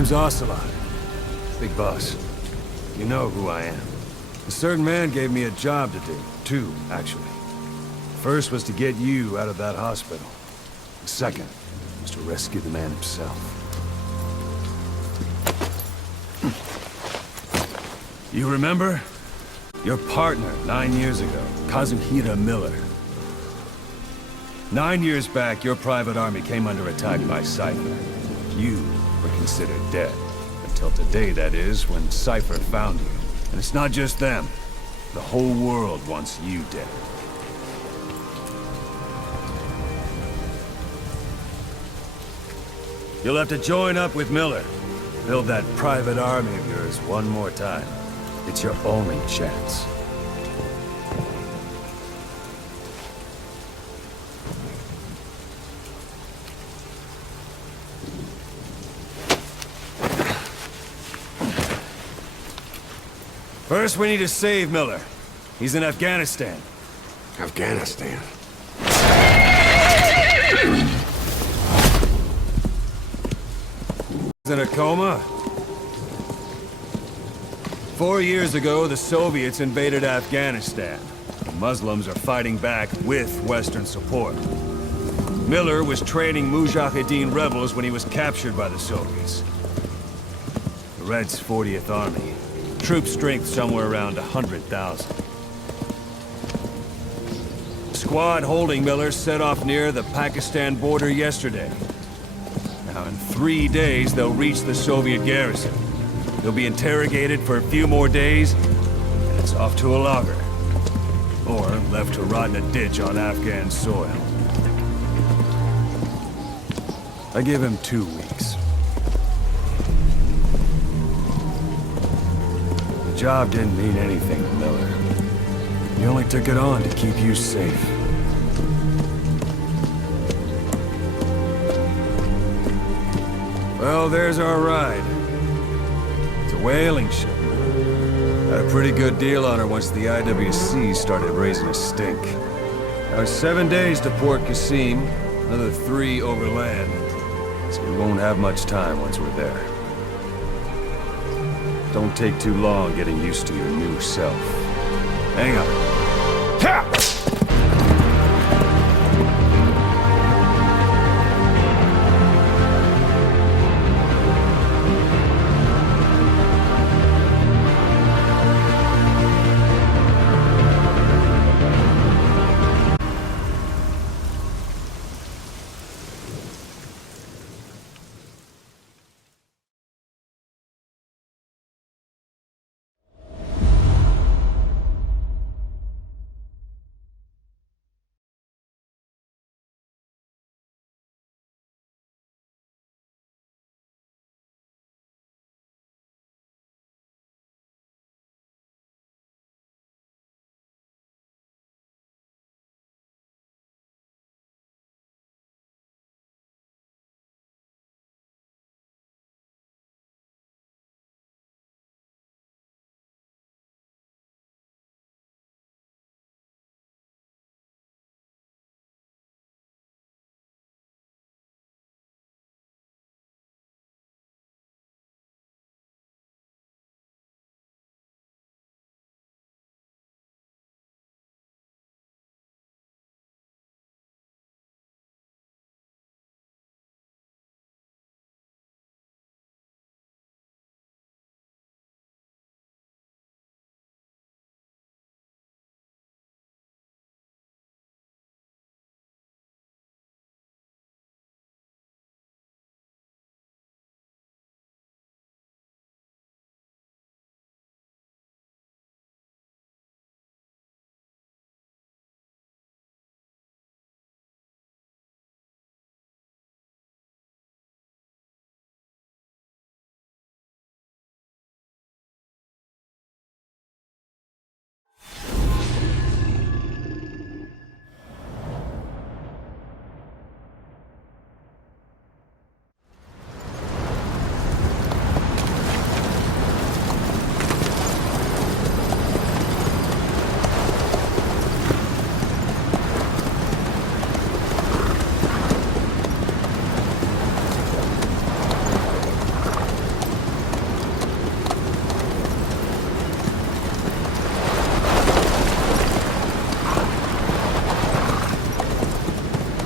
name's Ocelot. Big boss. You know who I am. A certain man gave me a job to do. Two, actually. First was to get you out of that hospital. The second was to rescue the man himself. You remember? Your partner 9 years ago, Kazuhira Miller. 9 years back, your private army came under attack by Cypher. You were considered dead. Until today, that is, when Cypher found you. And it's not just them. The whole world wants you dead. You'll have to join up with Miller. Build that private army of yours one more time. It's your only chance. First, we need to save Miller. He's in Afghanistan. Afghanistan? He's in a coma? 4 years ago, the Soviets invaded Afghanistan. The Muslims are fighting back with Western support. Miller was training Mujahideen rebels when he was captured by the Soviets. The Reds' 40th Army. Troop strength somewhere around 100,000. The squad holding Miller set off near the Pakistan border yesterday. Now in 3 days, they'll reach the Soviet garrison. He'll be interrogated for a few more days, and it's off to a lager. Or left to rot in a ditch on Afghan soil. I give him 2 weeks. The job didn't mean anything to Miller. He only took it on to keep you safe. Well, there's our ride. Whaling ship. Had a pretty good deal on her once the IWC started raising a stink. Now 7 days to Port Qasim, another 3 overland. So we won't have much time once we're there. Don't take too long getting used to your new self. Hang on. Ha!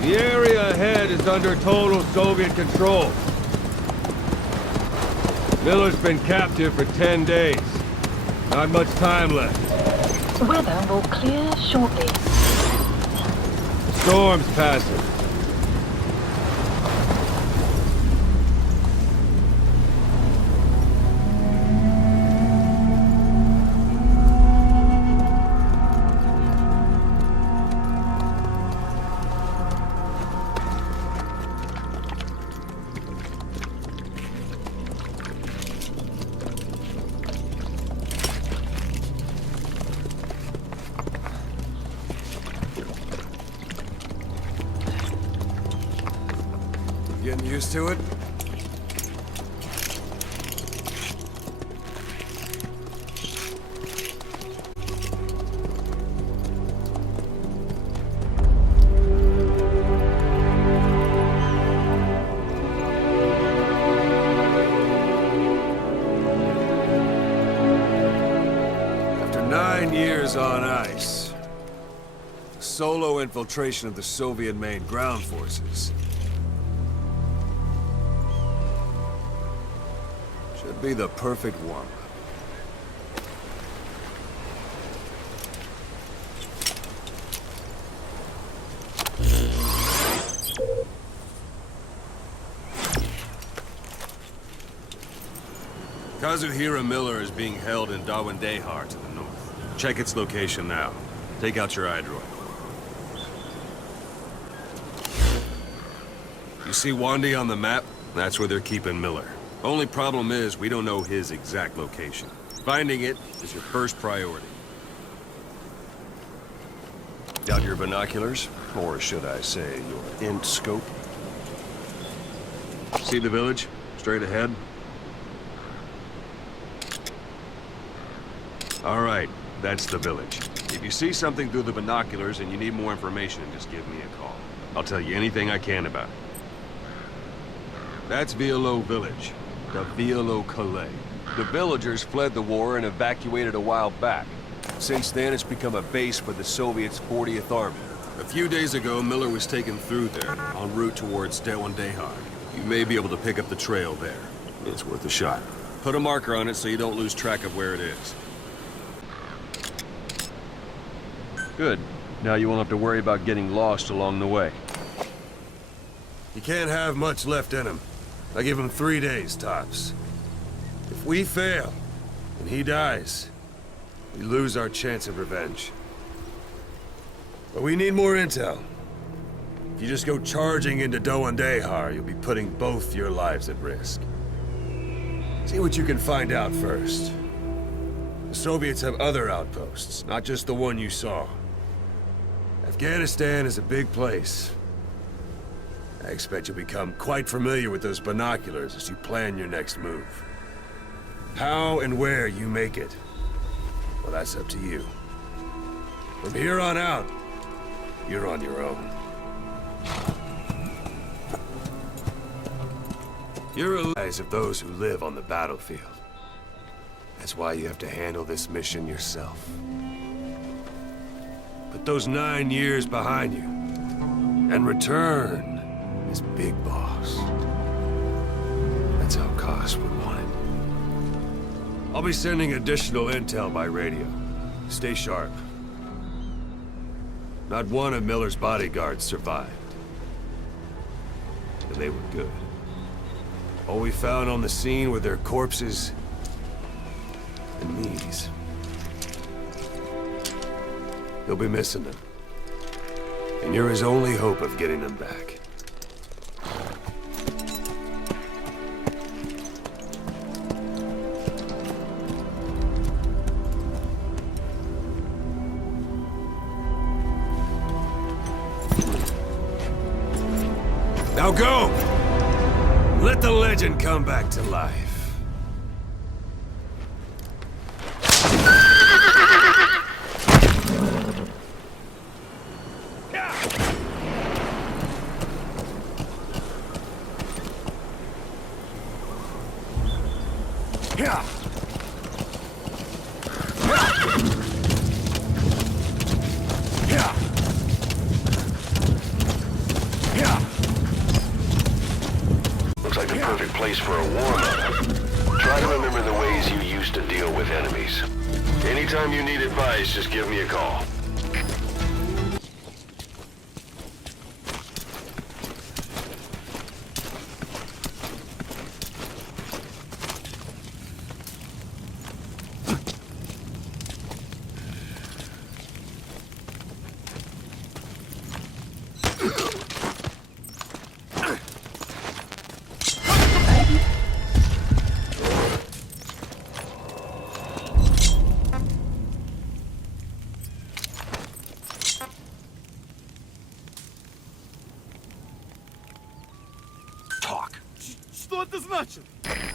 The area ahead is under total Soviet control. Miller's been captive for 10 days. Not much time left. Weather will clear shortly. Storm's passing. Getting used to it? After 9 years on ice, solo infiltration of the Soviet main ground forces should be the perfect warm-up. Kazuhira Miller is being held in Dawandehar to the north. Check its location now. Take out your iDroid. You see Wandy on the map? That's where they're keeping Miller. Only problem is, we don't know his exact location. Finding it is your first priority. Got your binoculars? Or should I say, your int scope? See the village? Straight ahead? All right, that's the village. If you see something through the binoculars and you need more information, just give me a call. I'll tell you anything I can about it. That's Violo Village. The Violo Calais. The villagers fled the war and evacuated a while back. Since then, it's become a base for the Soviets' 40th Army. A few days ago, Miller was taken through there, en route towards Dawandehar. You may be able to pick up the trail there. It's worth a shot. Put a marker on it so you don't lose track of where it is. Good. Now you won't have to worry about getting lost along the way. He can't have much left in him. I give him 3 days, tops. If we fail, and he dies, we lose our chance of revenge. But we need more intel. If you just go charging into Dawandehar, you'll be putting both your lives at risk. See what you can find out first. The Soviets have other outposts, not just the one you saw. Afghanistan is a big place. I expect you'll become quite familiar with those binoculars as you plan your next move. How and where you make it, well, that's up to you. From here on out, you're on your own. You're the lives of those who live on the battlefield. That's why you have to handle this mission yourself. Put those 9 years behind you, and return as Big Boss. That's how Koss would want it. I'll be sending additional intel by radio. Stay sharp. Not one of Miller's bodyguards survived. And they were good. All we found on the scene were their corpses and these. You'll be missing them. And you're his only hope of getting them back. Now go! Let the legend come back to life. place for a warm-up. Try to remember the ways you used to deal with enemies. Anytime you need advice, just give me a call.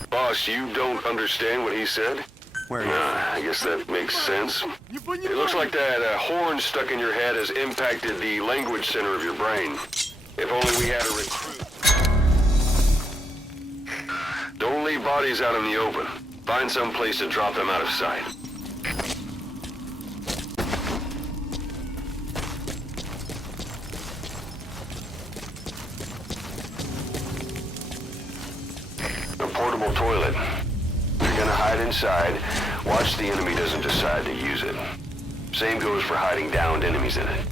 Boss, you don't understand what he said? I guess that makes sense. It looks like that horn stuck in your head has impacted the language center of your brain. If only we had a recruit. Don't leave bodies out in the open. Find some place to drop them out of sight. Portable toilet. You're gonna hide inside. Watch the enemy doesn't decide to use it. Same goes for hiding downed enemies in it.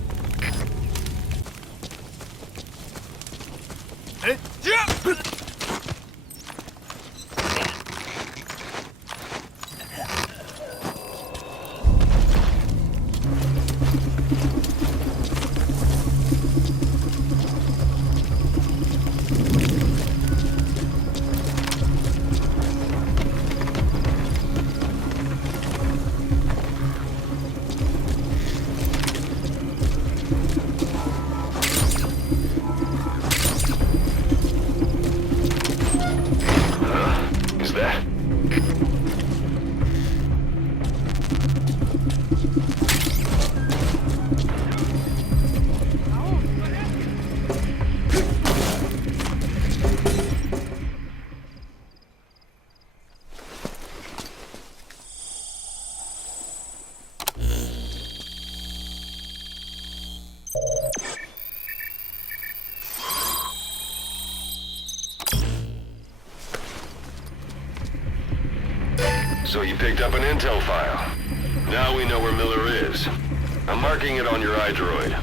So you picked up an intel file. Now we know where Miller is. I'm marking it on your iDroid.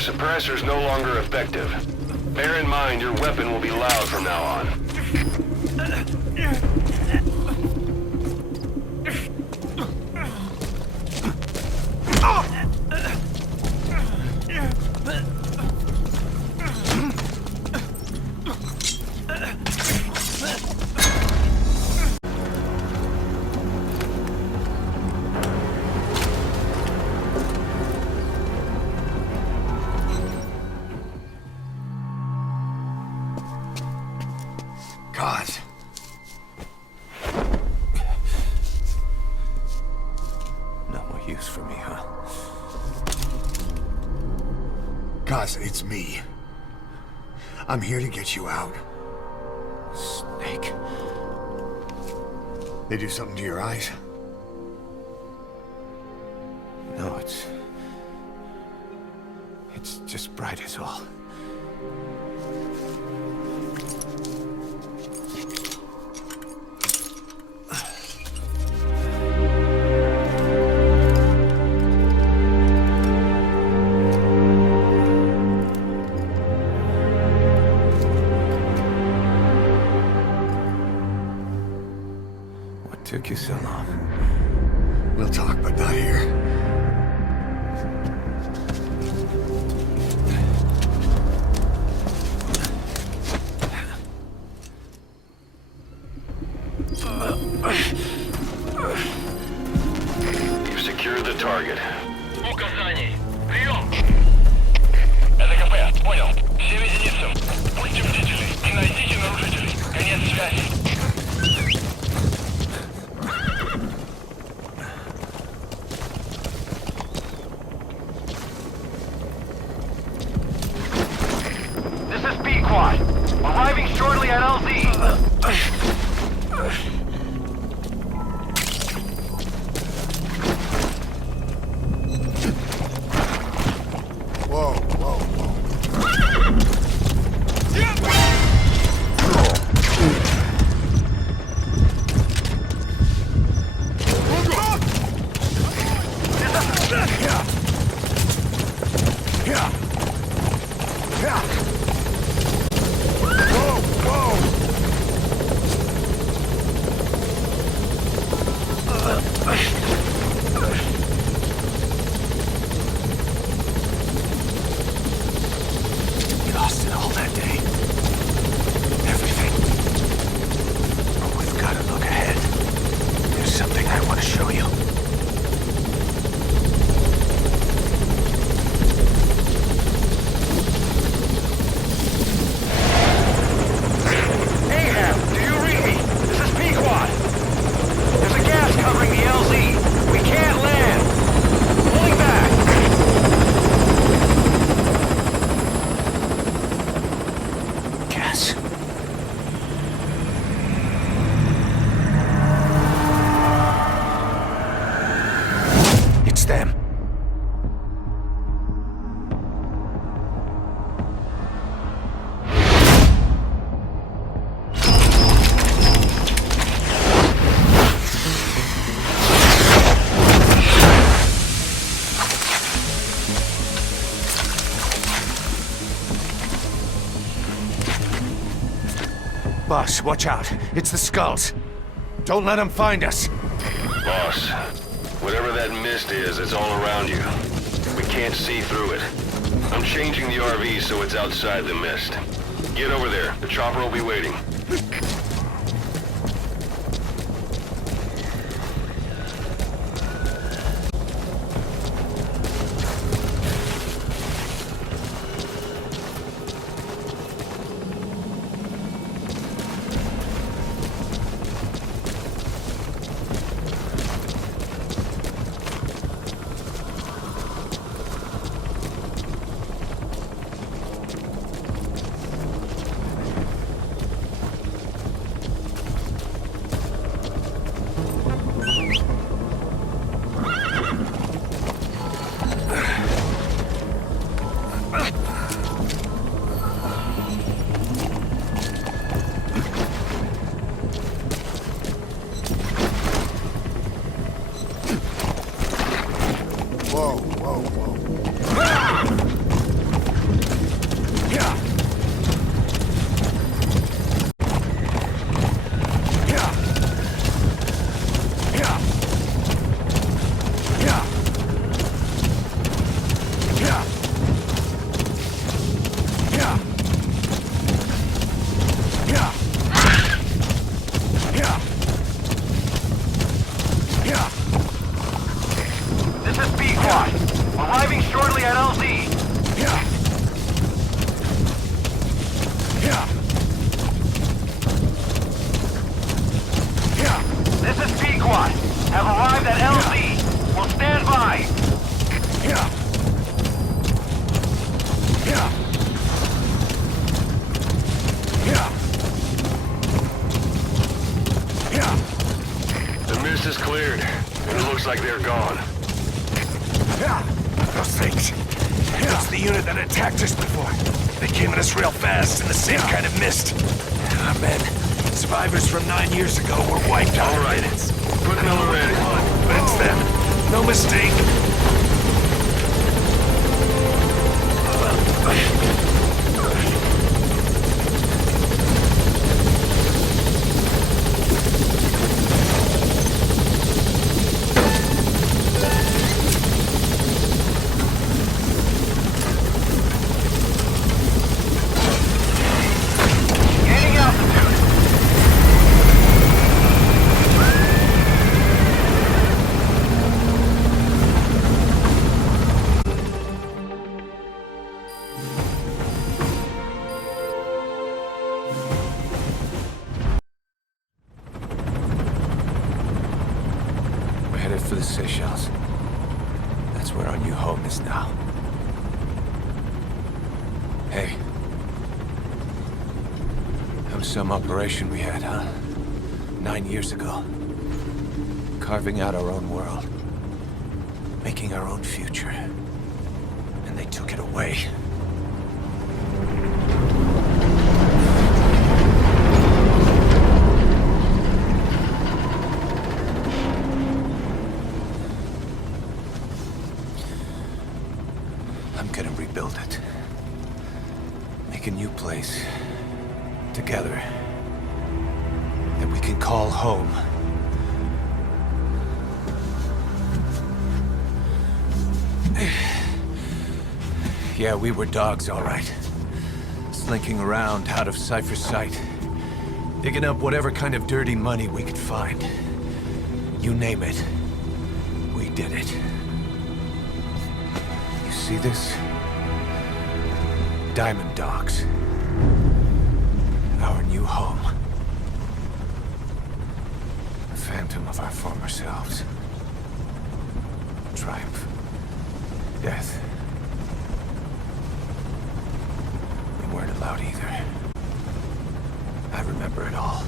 Suppressor's no longer effective. Bear in mind, your weapon will be loud from now on. God. No more use for me, huh? Gus, it's me. I'm here to get you out. Snake. They do something to your eyes? No, it's just bright as all. What took you so long? We'll talk, but not here. You've secured the target. Указаний. Прием! Это КП. Понял. Все единицам. Будьте бдительны и найдите нарушителей. Конец связи. This is B-Quad. Arriving shortly at LZ. Whoa, whoa, whoa. We lost it all that day. Everything. But we've got to look ahead. There's something I want to show you. Ahab, do you read me? This is Pequod. There's a gas covering the LZ. We can't land. Pulling back. Gas. It's them. Boss, watch out. It's the Skulls. Don't let them find us. Boss, whatever that mist is, it's all around you. We can't see through it. I'm changing the RV so it's outside the mist. Get over there. The chopper will be waiting. Whoa, whoa, whoa. This is B-Quad. Arriving shortly at LZ. This is B-Quad. Have arrived at LZ. We'll stand by. Shit! That's the unit that attacked us before. They came at us real fast in the same kind of mist. Ah, man. Survivors from 9 years ago were wiped out in minutes. Put Miller in. But it's them. No mistake. Gaining altitude. We're headed for the Seychelles. That's where our new home is now. Hey. That was some operation we had, huh? 9 years ago. Carving out our own world. Making our own future. And they took it away. I'm gonna rebuild it. Make a new place. Together. That we can call home. Yeah, we were dogs, all right. Slinking around out of Cypher's sight. Digging up whatever kind of dirty money we could find. You name it. We did it. You see this? Diamond Dogs. Our new home. A phantom of our former selves. Triumph. Death. We weren't allowed either. I remember it all.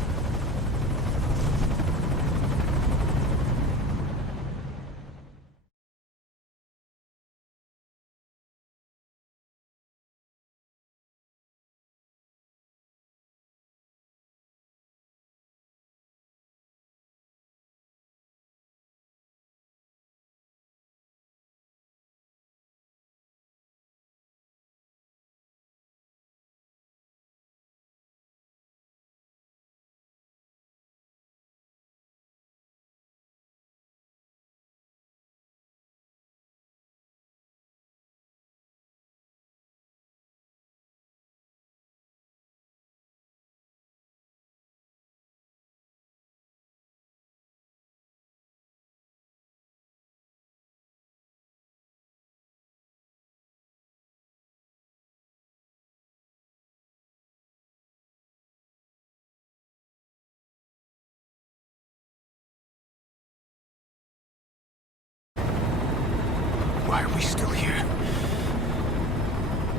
Why are we still here?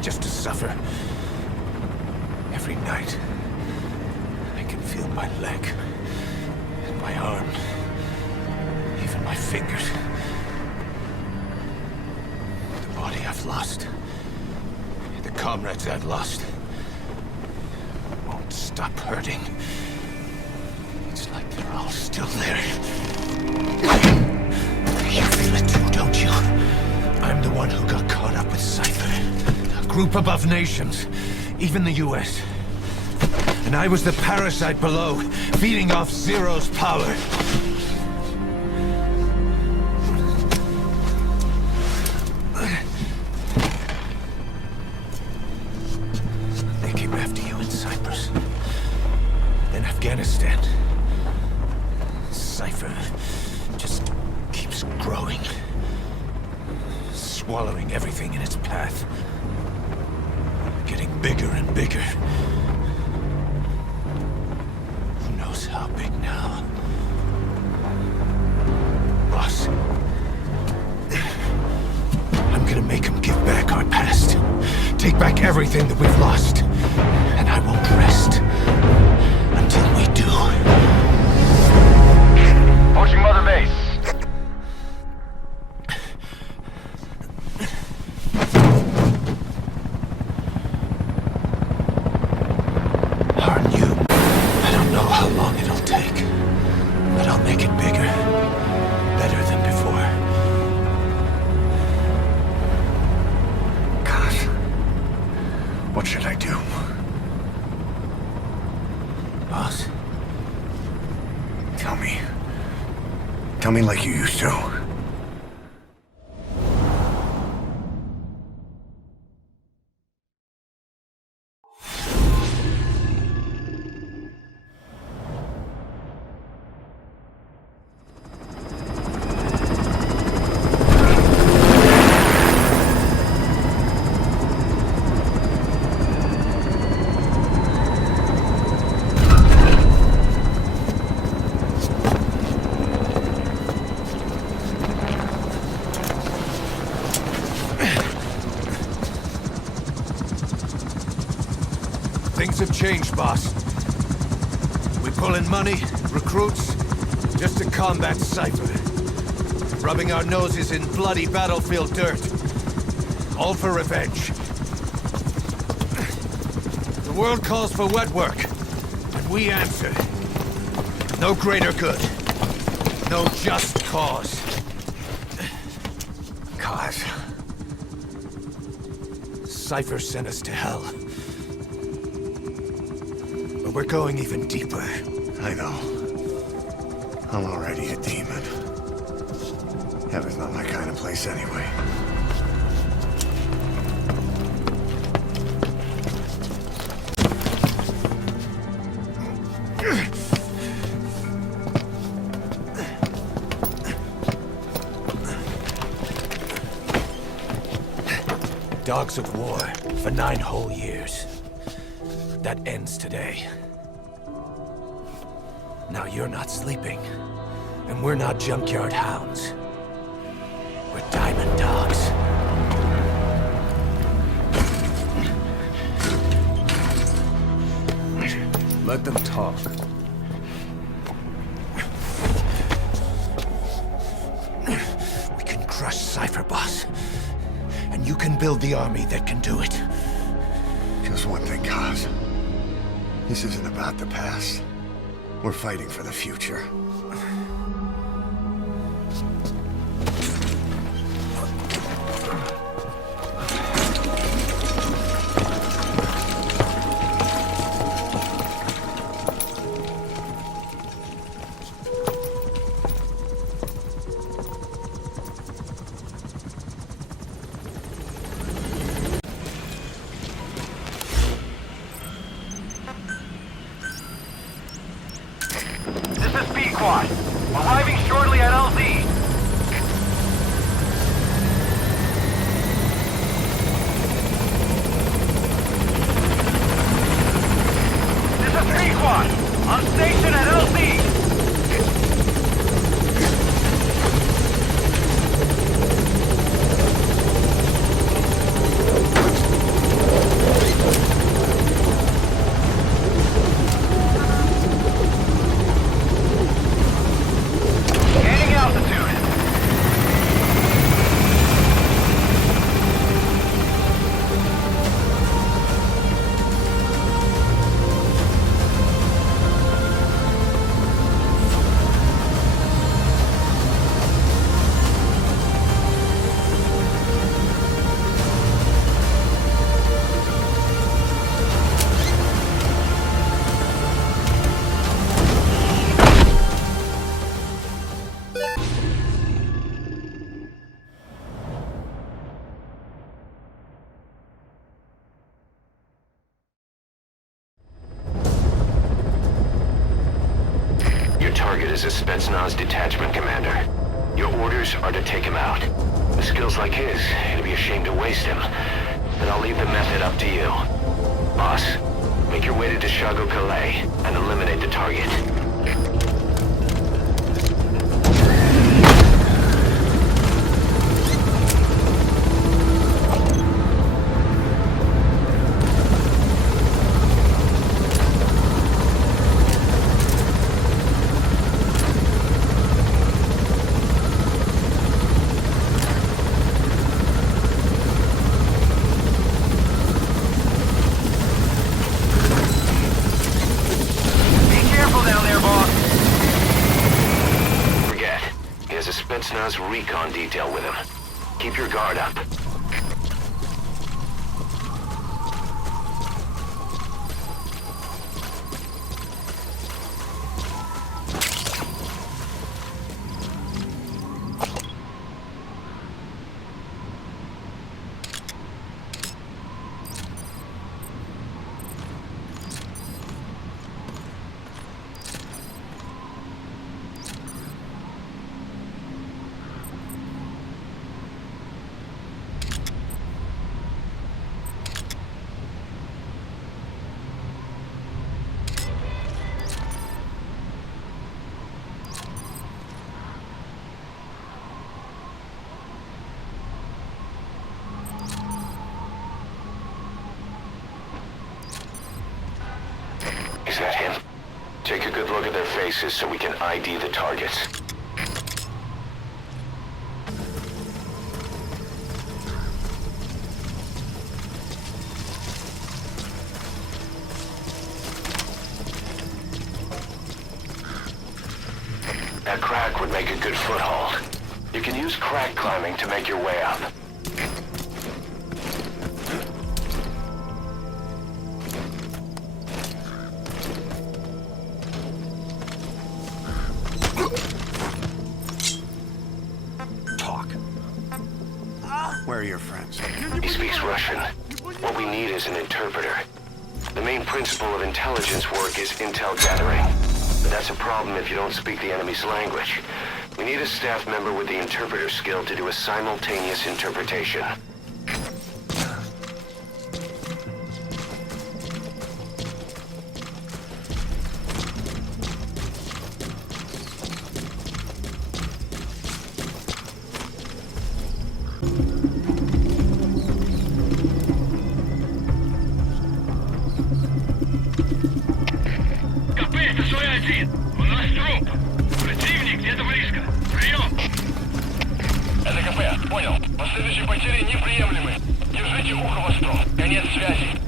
Just to suffer? Every night, I can feel my leg, and my arm, even my fingers. The body I've lost, the comrades I've lost, won't stop hurting. It's like they're all still there. You feel it too, don't you? I'm the one who got caught up with Cypher. A group above nations, even the US. And I was the parasite below, feeding off Zero's power. They came after you in Cyprus. Then Afghanistan. Cypher just keeps growing. Swallowing everything in its path. Getting bigger and bigger. Who knows how big now? Boss. I'm gonna make them give back our past. Take back everything that we've lost. And I won't rest until we do. Approaching Mother Base. What should I do? Boss? Tell me. Tell me like you used to. Things have changed, boss. We pull in money, recruits, just to combat Cypher. Rubbing our noses in bloody battlefield dirt. All for revenge. The world calls for wet work, and we answer. No greater good. No just cause. Cause. Cypher sent us to hell. But we're going even deeper. I know. I'm already a demon. Heaven's not my kind of place anyway. Dogs of war for 9 whole years. That ends today. Now you're not sleeping, and we're not junkyard hounds. We're diamond dogs. Let them talk. We can crush Cypher, boss. And you can build the army that can do it. Just one thing, Kaz. This isn't about the past. We're fighting for the future. This is Pequod. Arriving shortly at LZ. This is Pequod. On station at LZ. Gaining altitude. Your target is a Spetsnaz detachment commander. Your orders are to take him out. With skills like his, it'd be a shame to waste him. But I'll leave the method up to you. Boss, make your way to Deshago Calais and eliminate the target. Be careful down there, boss. Forget. He has a Spetsnaz recon detail with him. Keep your guard up. their faces so we can ID the targets. That crack would make a good foothold. You can use crack climbing to make your way up. Talk. Where are your friends? He speaks Russian. What we need is an interpreter. The main principle of intelligence work is intel gathering. But that's a problem if you don't speak the enemy's language. We need a staff member with the interpreter skill to do a simultaneous interpretation. Это Сой-1. У нас труп. Противник где-то близко. Прием. Это КП. Понял. Последующие потери неприемлемы. Держите ухо востро. Конец связи.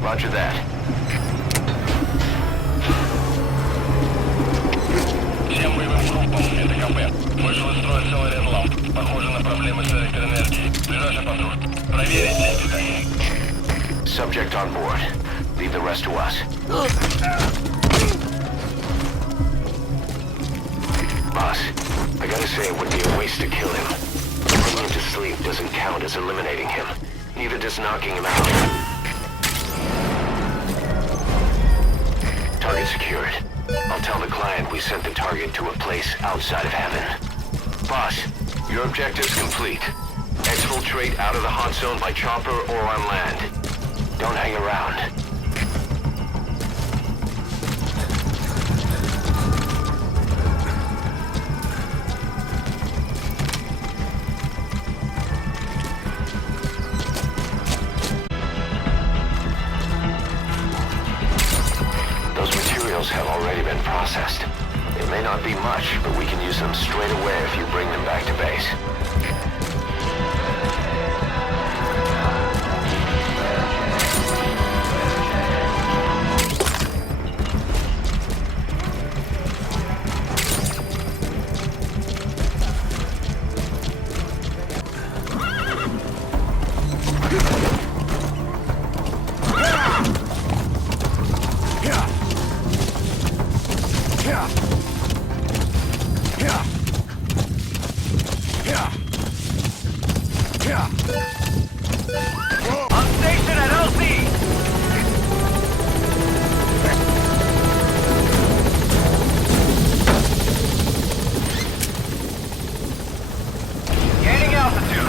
Roger that. Всем боевым группам, это КП. Вышел из строя целый ряд ламп. Похоже на проблемы с электроэнергией. Ближайший патруль. Проверить сеть питания. Subject on board. Leave the rest to us. Boss, I gotta say it would be a waste to kill him. Putting him to sleep doesn't count as eliminating him. Neither does knocking him out. Target secured. I'll tell the client we sent the target to a place outside of heaven. Boss, your objective's complete. Exfiltrate out of the hot zone by chopper or on land. Don't hang around. Those materials have already been processed. It may not be much, but we can use them straight away if you bring them back to base. On station at LC! Gaining altitude.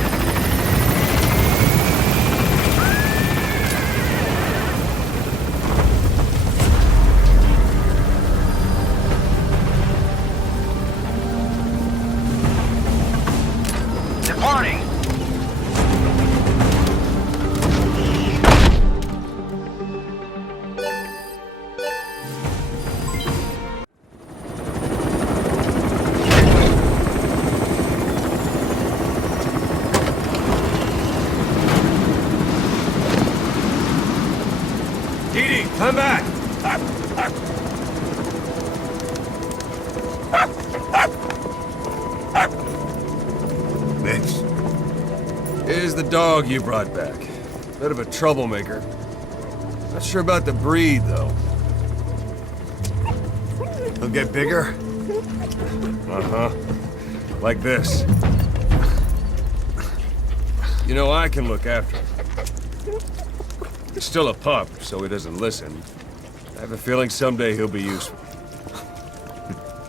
Mitch, Here's the dog you brought back. Bit of a troublemaker. Not sure about the breed, though. he'll get bigger? Uh-huh. Like this. You know, I can look after him. He's still a pup, so he doesn't listen. I have a feeling someday he'll be useful.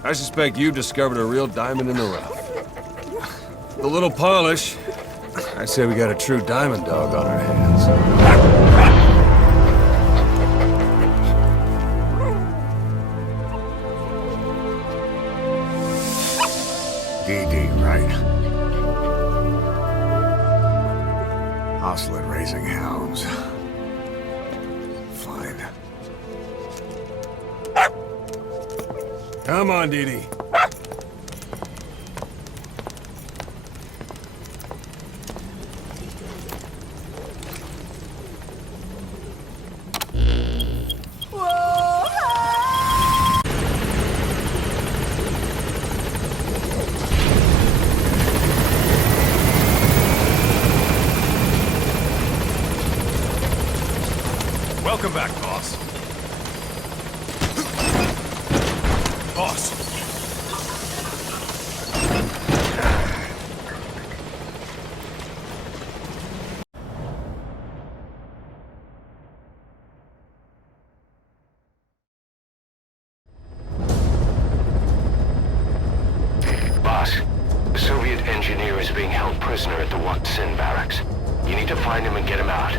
I suspect you discovered a real diamond in the rough. With a little polish, I say we got a true diamond dog on our hands. DD, right? Hostile at raising hounds. Fine. Come on, Dee Dee. Welcome back, boss. Boss. Boss, the Soviet engineer is being held prisoner at the Wak Sin barracks. You need to find him and get him out.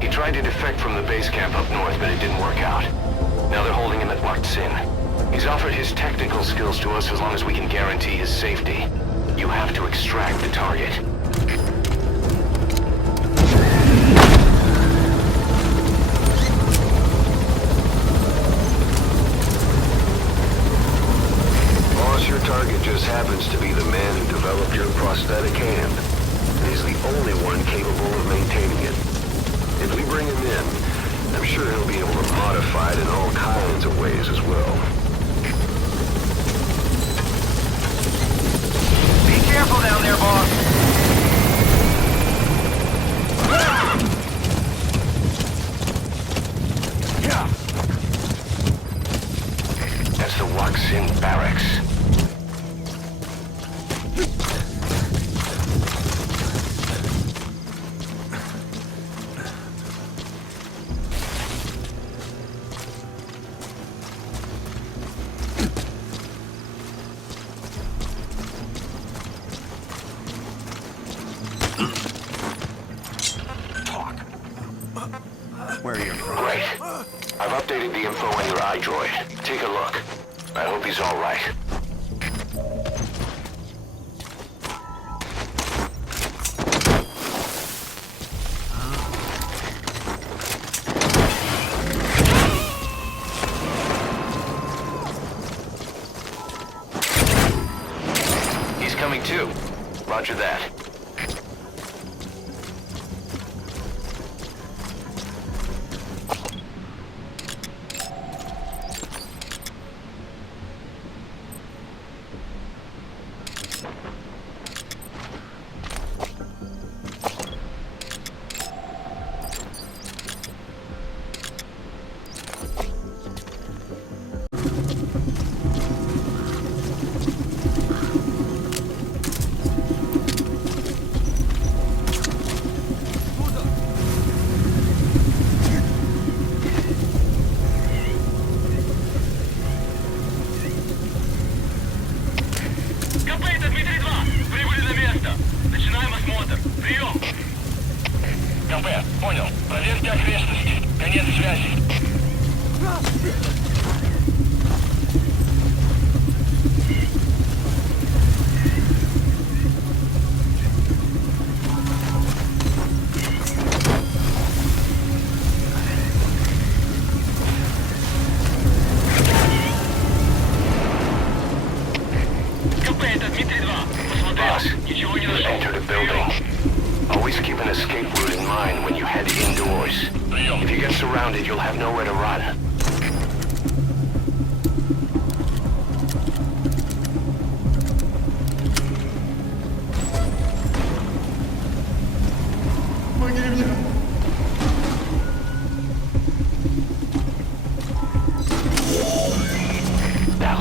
He tried to defect from the base camp up north, but it didn't work out. Now they're holding him at Wak Sin. He's offered his technical skills to us as long as we can guarantee his safety. You have to extract the target. Boss, your target just happens to be the man who developed your prosthetic hand. He's the only one capable of maintaining it. If we bring him in, I'm sure he'll be able to modify it in all kinds of ways as well. Be careful down there, boss! That's the Wak Sin barracks. Where are you from? Great. I've updated the info on your iDroid. Take a look. I hope he's all right. He's coming too. Roger that.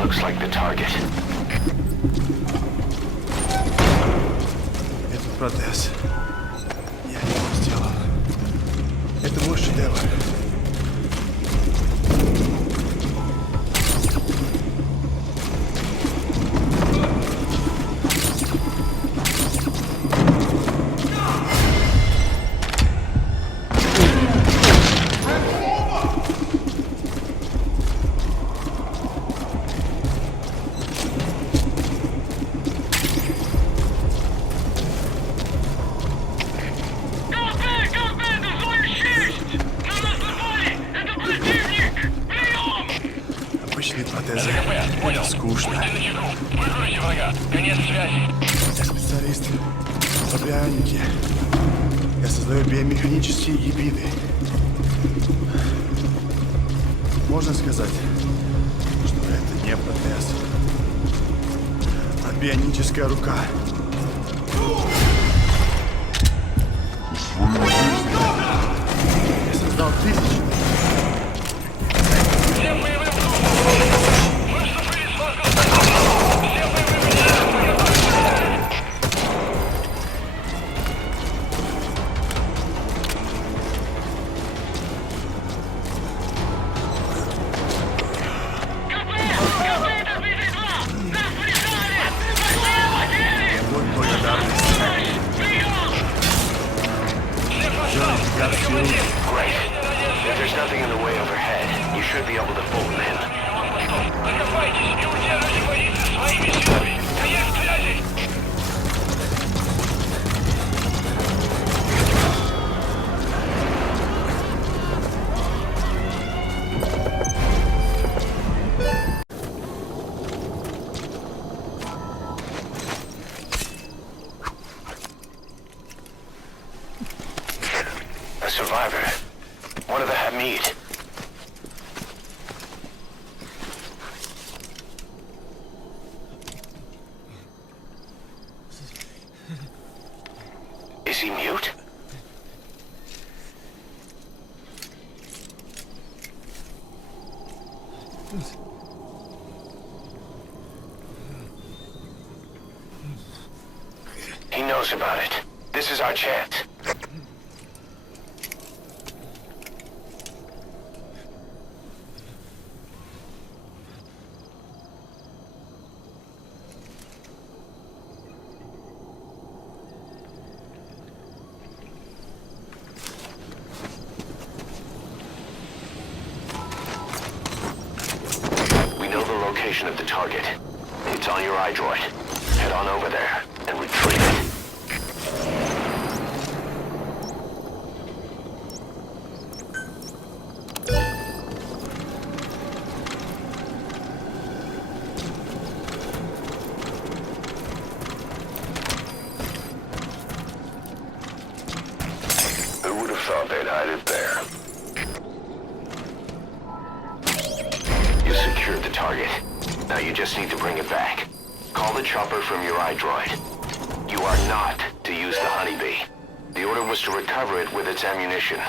looks like the target. Это протез. Я не его сделал. Это мой шедевр. Обычные протезы. Понял. Скучно. Будьте начеку. Выкройте врага. Конец связи. Я специалист по бионике. Я создаю биомеханические гибриды. Можно сказать, что это не протез, а бионическая рука. Я создал тысячи. Всем боевым группам! Мы вступили с воздуха! Всем боевым единицам! КП! КП это БТ-2! Нас прижали! Большие потери! Вот благодарность. Прием! Всем постов! Это командир! Great. If there's nothing in the way overhead, you should be able to pull them in. Закопайтесь и удержите позиции своими силами! Конец связи! A survivor. One of the Hamid. Is he mute? He knows about it. This is our chance. We know the location of the target. It's on your iDroid. Head on over there and retrieve it. Who would have thought they'd hide it there? You secured the target. Now you just need to bring it back. Call the chopper from your iDroid. You are not to use the Honeybee. The order was to recover it with its ammunition.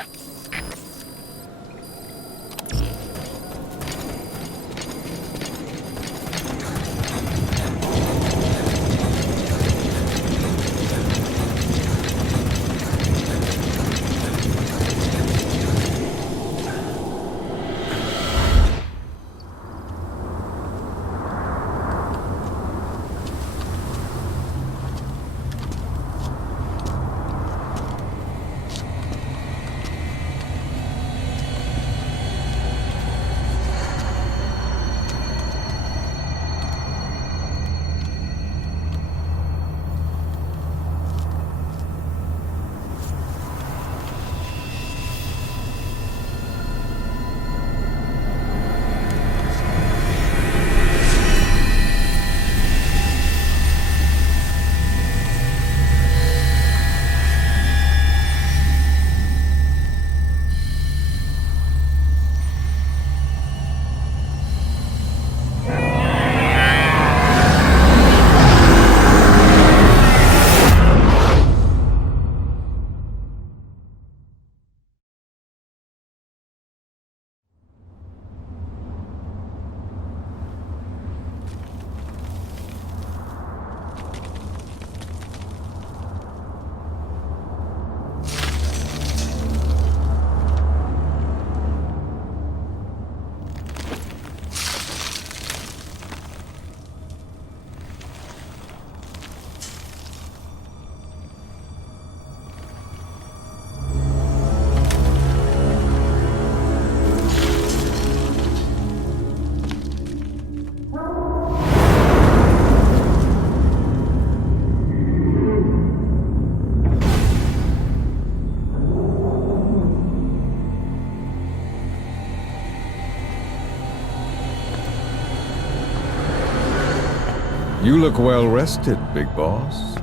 You look well rested, big boss.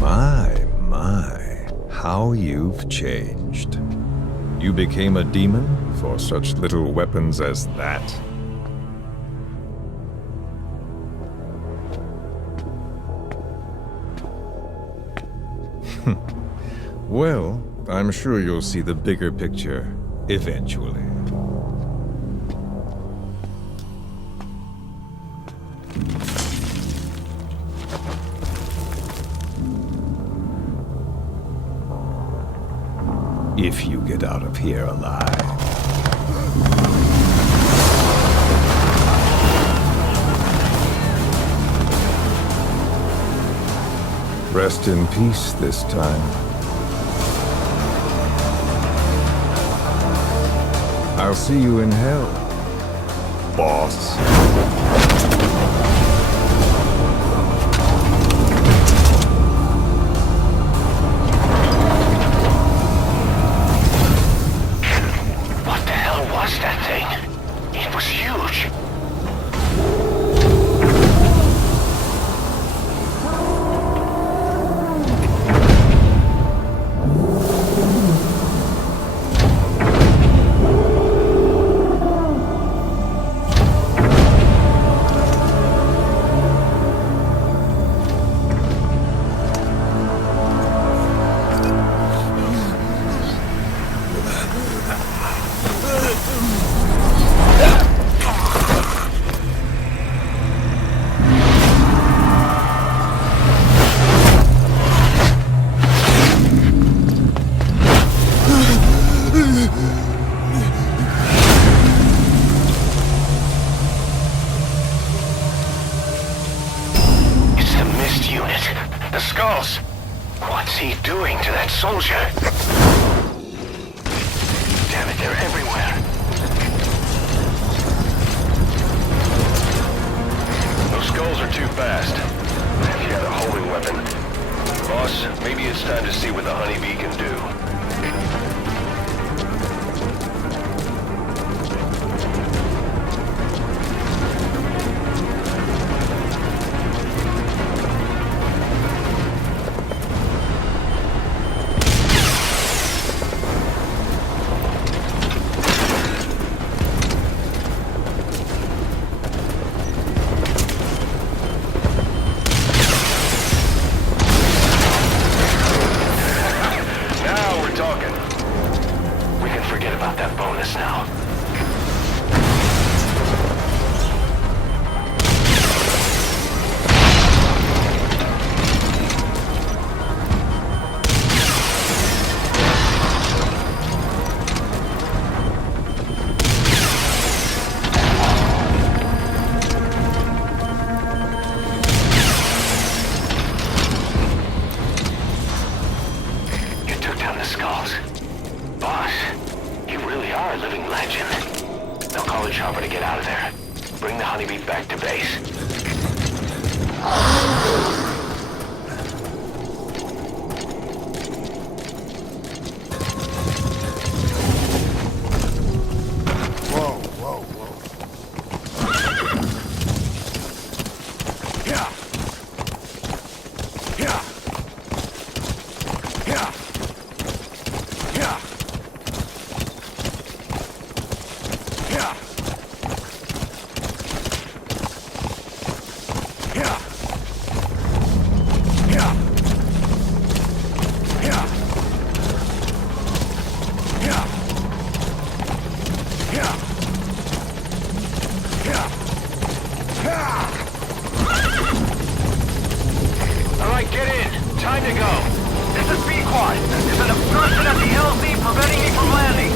My, how you've changed. You became a demon for such little weapons as that? Well, I'm sure you'll see the bigger picture eventually. If you get out of here alive. Rest in peace this time. I'll see you in hell, boss. What the hell was that thing? It was huge. What's he doing to that soldier? Damn it, they're everywhere. Those skulls are too fast. If you had a homing weapon. Boss, maybe it's time to see what the honeybee can do. Chopper to get out of there. Bring the honeybee back to base. Time to go. This is B-Quad. There's an obstruction at the LZ preventing me from landing.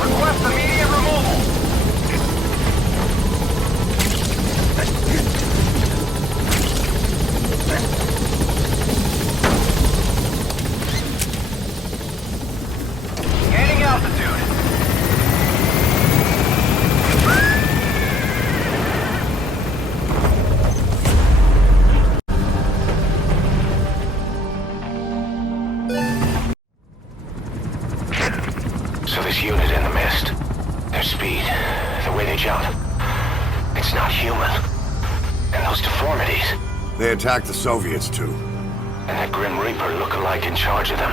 Request immediate removal. Gaining altitude. So this unit in the mist, their speed, the way they jump, it's It's not human. And those deformities. They attacked the Soviets, too. And that Grim Reaper look-alike in charge of them.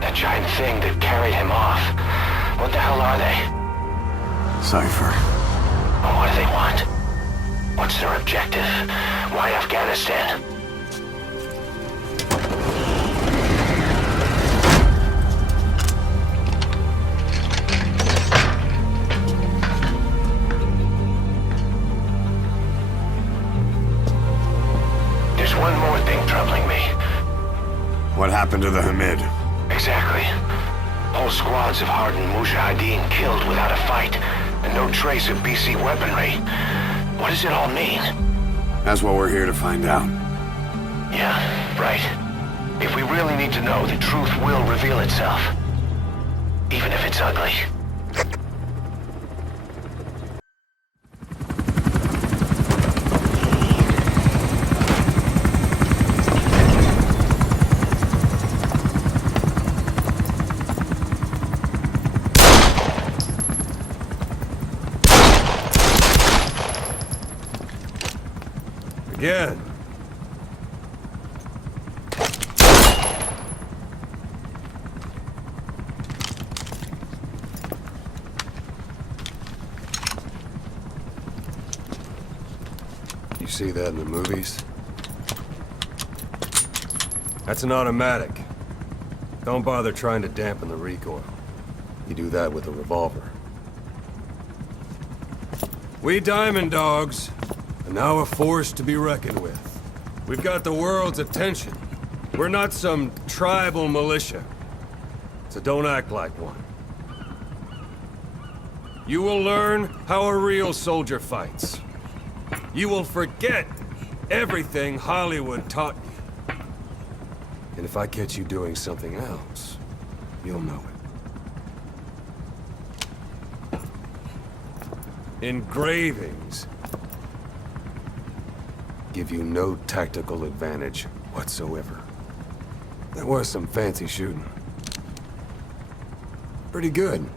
That giant thing that carried him off. What the hell are they? Cypher. Well, what do they want? What's their objective? Why Afghanistan? There's one more thing troubling me. What happened to the Hamid? Exactly. Whole squads of hardened Mujahideen killed without a fight, and no trace of BC weaponry. What does it all mean? That's what we're here to find out. Yeah, right. If we really need to know, the truth will reveal itself. Even if it's ugly. Again. You see that in the movies? That's an automatic. Don't bother trying to dampen the recoil. You do that with a revolver. We Diamond Dogs are now a force to be reckoned with. We've got the world's attention. We're not some tribal militia. So don't act like one. You will learn how a real soldier fights. You will forget everything Hollywood taught you. And if I catch you doing something else, you'll know it. Engravings give you no tactical advantage whatsoever. That was some fancy shooting. Pretty good.